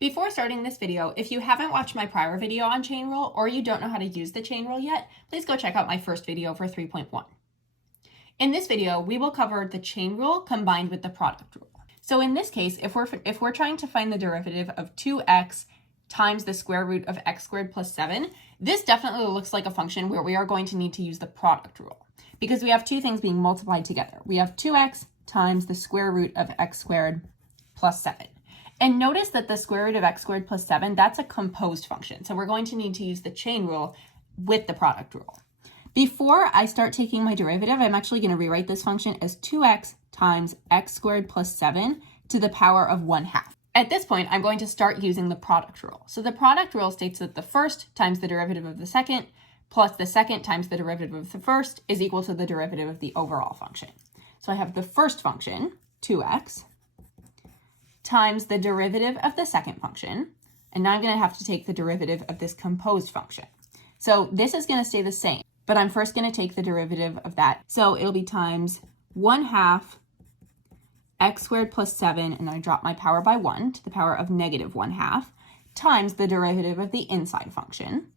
Before starting this video, if you haven't watched my prior video on chain rule or you don't know how to use the chain rule yet, please go check out my first video for 3.1. In this video, we will cover the chain rule combined with the product rule. So in this case, if we're trying to find the derivative of 2x times the square root of x squared plus 7, this definitely looks like a function where we are going to need to use the product rule because we have two things being multiplied together. We have 2x times the square root of x squared plus 7. And notice that the square root of x squared plus 7, that's a composed function. So we're going to need to use the chain rule with the product rule. Before I start taking my derivative, I'm actually going to rewrite this function as 2x times x squared plus 7 to the power of 1/2. At this point, I'm going to start using the product rule. So the product rule states that the first times the derivative of the second plus the second times the derivative of the first is equal to the derivative of the overall function. So I have the first function, 2x, times the derivative of the second function, and now I'm going to have to take the derivative of this composed function. So this is going to stay the same, but I'm first going to take the derivative of that. So it'll be times 1/2 x squared plus 7, and then I drop my power by 1 to the power of negative 1/2 times the derivative of the inside function.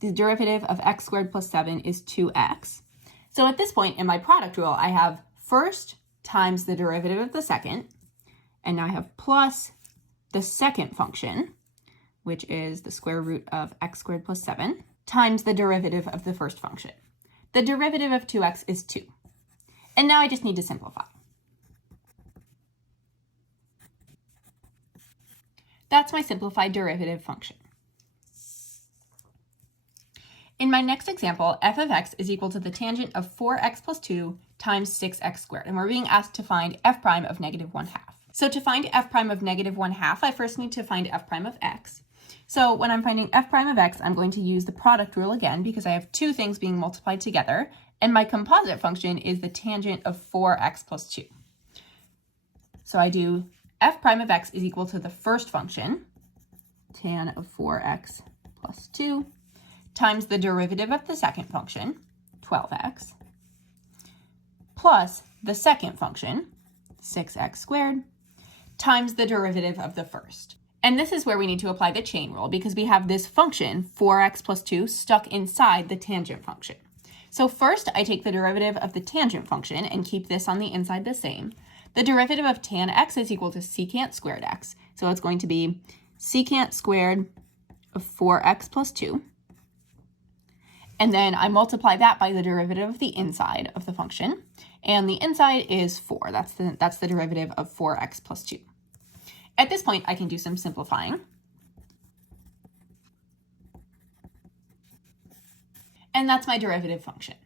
The derivative of x squared plus 7 is 2x. So at this point in my product rule, I have first times the derivative of the second, and now I have plus the second function, which is the square root of x squared plus 7, times the derivative of the first function. The derivative of 2x is 2. And now I just need to simplify. That's my simplified derivative function. In my next example, f of x is equal to the tangent of 4x plus 2 times 6x squared, and we're being asked to find f prime of negative 1/2. So to find f prime of negative 1/2, I first need to find f prime of x. So when I'm finding f prime of x, I'm going to use the product rule again because I have two things being multiplied together, and my composite function is the tangent of 4x plus 2. So I do f prime of x is equal to the first function, tan of 4x plus 2, times the derivative of the second function, 12x, plus the second function, 6x squared, times the derivative of the first. And this is where we need to apply the chain rule because we have this function, 4x plus 2, stuck inside the tangent function. So first, I take the derivative of the tangent function and keep this on the inside the same. The derivative of tan x is equal to secant squared x. So it's going to be secant squared of 4x plus 2. And then I multiply that by the derivative of the inside of the function. And the inside is 4. That's the derivative of 4x plus 2. At this point, I can do some simplifying. And that's my derivative function.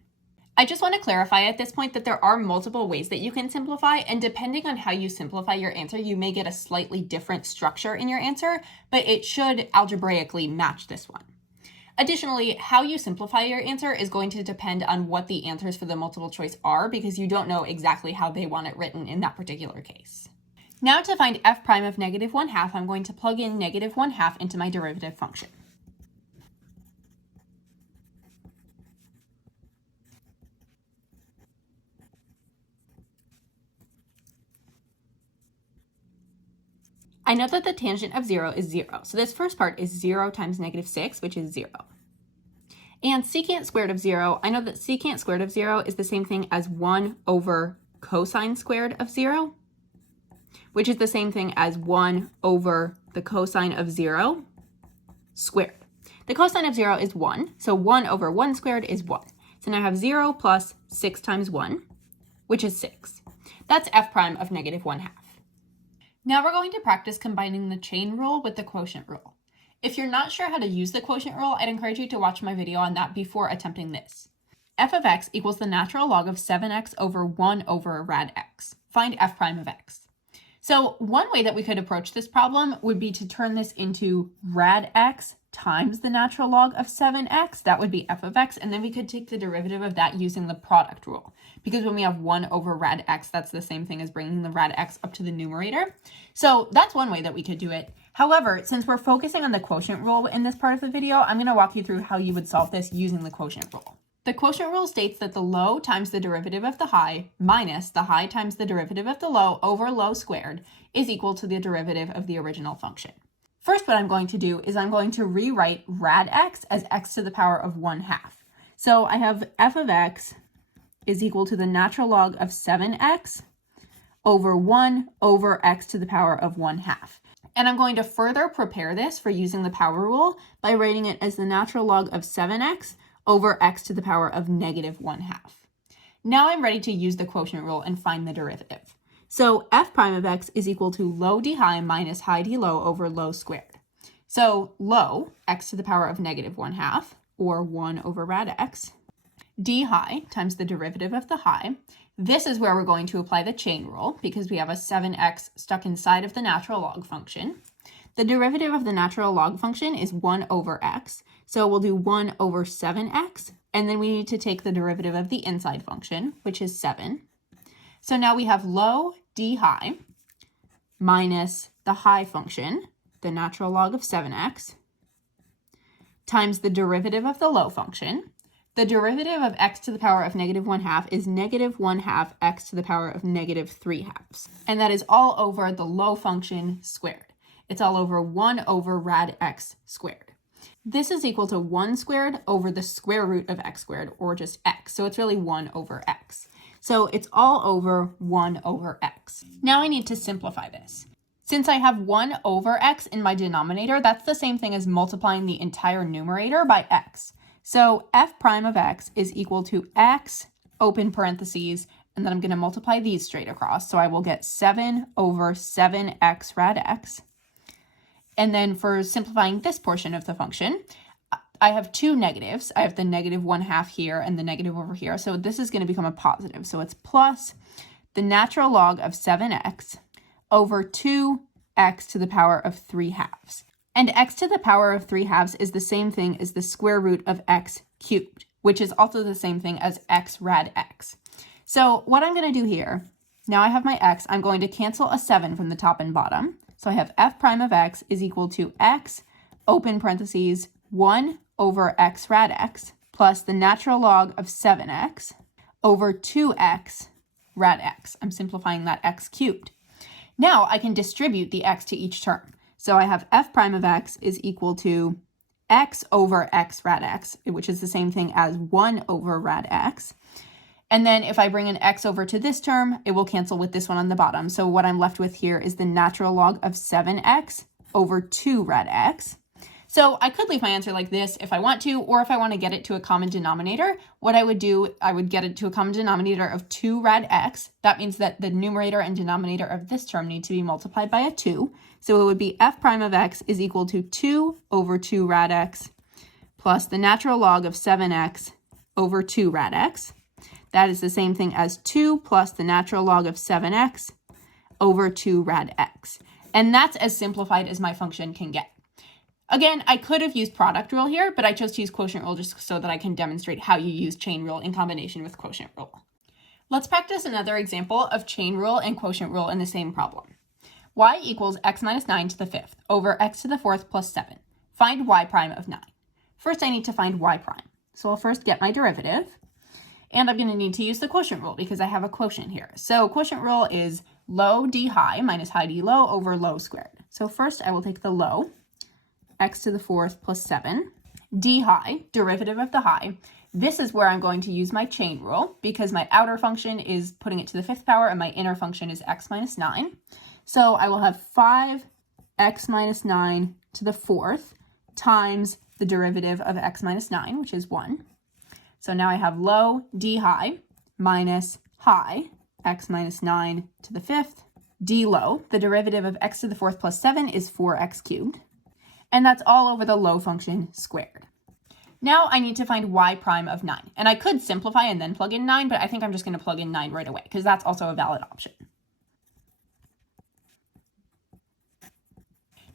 I just want to clarify at this point that there are multiple ways that you can simplify, and depending on how you simplify your answer, you may get a slightly different structure in your answer, but it should algebraically match this one. Additionally, how you simplify your answer is going to depend on what the answers for the multiple choice are because you don't know exactly how they want it written in that particular case. Now to find f prime of negative 1/2, I'm going to plug in negative 1/2 into my derivative function. I know that the tangent of 0 is 0. So this first part is 0 times negative 6, which is 0. And secant squared of 0, I know that secant squared of 0 is the same thing as 1 over cosine squared of 0, which is the same thing as 1 over the cosine of 0 squared. The cosine of 0 is 1, so 1 over 1 squared is 1. So now I have 0 plus 6 times 1, which is 6. That's f prime of negative 1/2. Now we're going to practice combining the chain rule with the quotient rule. If you're not sure how to use the quotient rule, I'd encourage you to watch my video on that before attempting this. F of x equals the natural log of 7x over 1 over rad x. Find f prime of x. So one way that we could approach this problem would be to turn this into rad x times the natural log of 7x. That would be f of x, and then we could take the derivative of that using the product rule. Because when we have 1 over rad x, that's the same thing as bringing the rad x up to the numerator. So that's one way that we could do it. However, since we're focusing on the quotient rule in this part of the video, I'm going to walk you through how you would solve this using the quotient rule. The quotient rule states that the low times the derivative of the high minus the high times the derivative of the low over low squared is equal to the derivative of the original function. First, what I'm going to do is I'm going to rewrite rad x as x to the power of 1/2. So I have f of x is equal to the natural log of 7x over 1 over x to the power of 1/2. And I'm going to further prepare this for using the power rule by writing it as the natural log of 7x over x to the power of -1/2. Now I'm ready to use the quotient rule and find the derivative. So f prime of x is equal to low d high minus high d low over low squared. So low, x to the power of -1/2, or 1 over rad x, d high times the derivative of the high. This is where we're going to apply the chain rule because we have a 7x stuck inside of the natural log function. The derivative of the natural log function is 1 over x, so we'll do 1 over 7x, and then we need to take the derivative of the inside function, which is 7. So now we have low d high minus the high function, the natural log of 7x, times the derivative of the low function. The derivative of x to the power of -1/2 is -1/2 x to the power of -3/2. And that is all over the low function squared. It's all over 1 over rad x squared. This is equal to 1 squared over the square root of x squared, or just x. So it's really 1 over x. So it's all over 1 over x. Now I need to simplify this. Since I have 1 over x in my denominator, that's the same thing as multiplying the entire numerator by x. So f prime of x is equal to x, open parentheses, and then I'm going to multiply these straight across. So I will get 7 over 7x rad x. And then for simplifying this portion of the function, I have two negatives. I have the -1/2 here and the negative over here. So this is going to become a positive. So it's plus the natural log of 7x over 2x to the power of 3/2. And x to the power of 3/2 is the same thing as the square root of x cubed, which is also the same thing as x rad x. So what I'm going to do here, now I have my x, I'm going to cancel a 7 from the top and bottom. So I have f prime of x is equal to x, open parentheses, 1 over x rad x, plus the natural log of 7x over 2x rad x. I'm simplifying that x cubed. Now I can distribute the x to each term. So I have f prime of x is equal to x over x rad x, which is the same thing as 1 over rad x. And then if I bring an x over to this term, it will cancel with this one on the bottom. So what I'm left with here is the natural log of 7x over 2 rad x. So I could leave my answer like this if I want to, or if I want to get it to a common denominator, what I would do, I would get it to a common denominator of 2 rad x. That means that the numerator and denominator of this term need to be multiplied by a 2. So it would be f prime of x is equal to 2 over 2 rad x plus the natural log of 7x over 2 rad x. That is the same thing as 2 plus the natural log of 7x over 2 rad x. And that's as simplified as my function can get. Again, I could have used product rule here, but I chose to use quotient rule just so that I can demonstrate how you use chain rule in combination with quotient rule. Let's practice another example of chain rule and quotient rule in the same problem. Y equals x minus 9 to the 5th over x to the 4th plus 7. Find y prime of 9. First, I need to find y prime. So I'll first get my derivative. And I'm going to need to use the quotient rule because I have a quotient here. So quotient rule is low d high minus high d low over low squared. So first I will take the low, x to the 4th plus 7, d high, derivative of the high. This is where I'm going to use my chain rule because my outer function is putting it to the 5th power and my inner function is x minus 9. So I will have 5x minus 9 to the 4th times the derivative of x minus 9, which is 1. So now I have low d high minus high x minus 9 to the 5th. D low, the derivative of x to the 4th plus 7 is 4x cubed. And that's all over the low function squared. Now I need to find y prime of 9. And I could simplify and then plug in 9, but I think I'm just going to plug in 9 right away because that's also a valid option.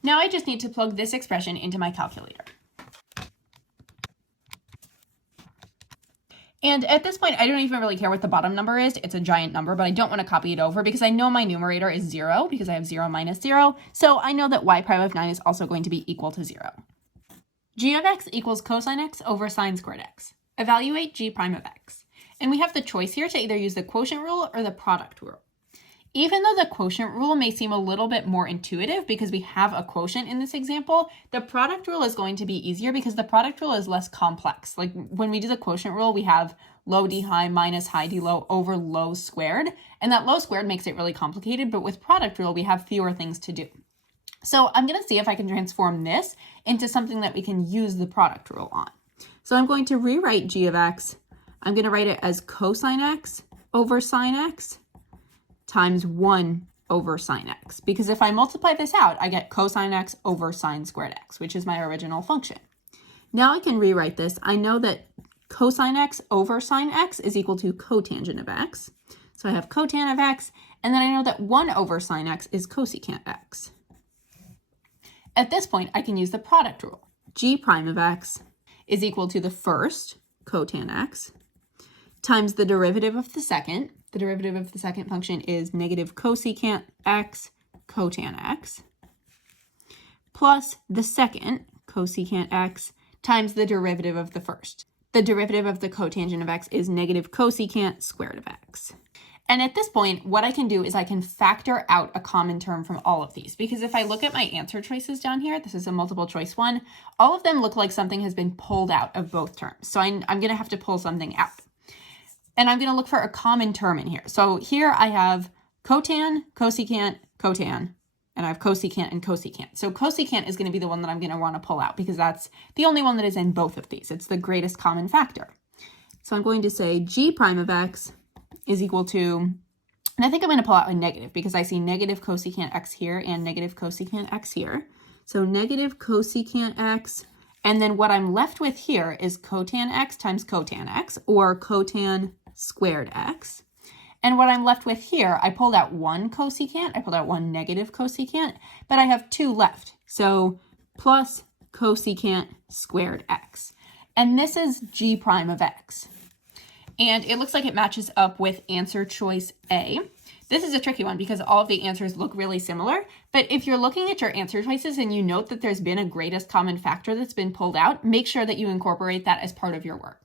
Now I just need to plug this expression into my calculator. And at this point, I don't even really care what the bottom number is. It's a giant number, but I don't want to copy it over because I know my numerator is 0 because I have 0 minus 0. So I know that y prime of 9 is also going to be equal to 0. G of x equals cosine x over sine squared x. Evaluate g prime of x. And we have the choice here to either use the quotient rule or the product rule. Even though the quotient rule may seem a little bit more intuitive because we have a quotient in this example, the product rule is going to be easier because the product rule is less complex. Like when we do the quotient rule, we have low d high minus high d low over low squared, and that low squared makes it really complicated, but with product rule, we have fewer things to do. So I'm going to see if I can transform this into something that we can use the product rule on. So I'm going to rewrite g of x. I'm going to write it as cosine x over sine x times 1 over sine x. Because if I multiply this out, I get cosine x over sine squared x, which is my original function. Now I can rewrite this. I know that cosine x over sine x is equal to cotangent of x. So I have cotan of x, and then I know that 1 over sine x is cosecant x. At this point, I can use the product rule. G prime of x is equal to the first, cotan x, times the derivative of the second. The derivative of the second function is negative cosecant x cotan x, plus the second, cosecant x, times the derivative of the first. The derivative of the cotangent of x is negative cosecant squared of x. And at this point, what I can do is I can factor out a common term from all of these. Because if I look at my answer choices down here, this is a multiple choice one, all of them look like something has been pulled out of both terms. So I'm going to have to pull something out. And I'm going to look for a common term in here. So here I have cotan, cosecant, cotan, and I have cosecant and cosecant. So cosecant is going to be the one that I'm going to want to pull out because that's the only one that is in both of these. It's the greatest common factor. So I'm going to say g prime of x is equal to, and I think I'm going to pull out a negative because I see negative cosecant x here and negative cosecant x here. So negative cosecant x, and then what I'm left with here is cotan x times cotan x, or cotan squared x. And what I'm left with here, I pulled out one cosecant, I pulled out one negative cosecant, but I have two left. So plus cosecant squared x. And this is g prime of x. And it looks like it matches up with answer choice A. This is a tricky one because all of the answers look really similar, but if you're looking at your answer choices and you note that there's been a greatest common factor that's been pulled out, make sure that you incorporate that as part of your work.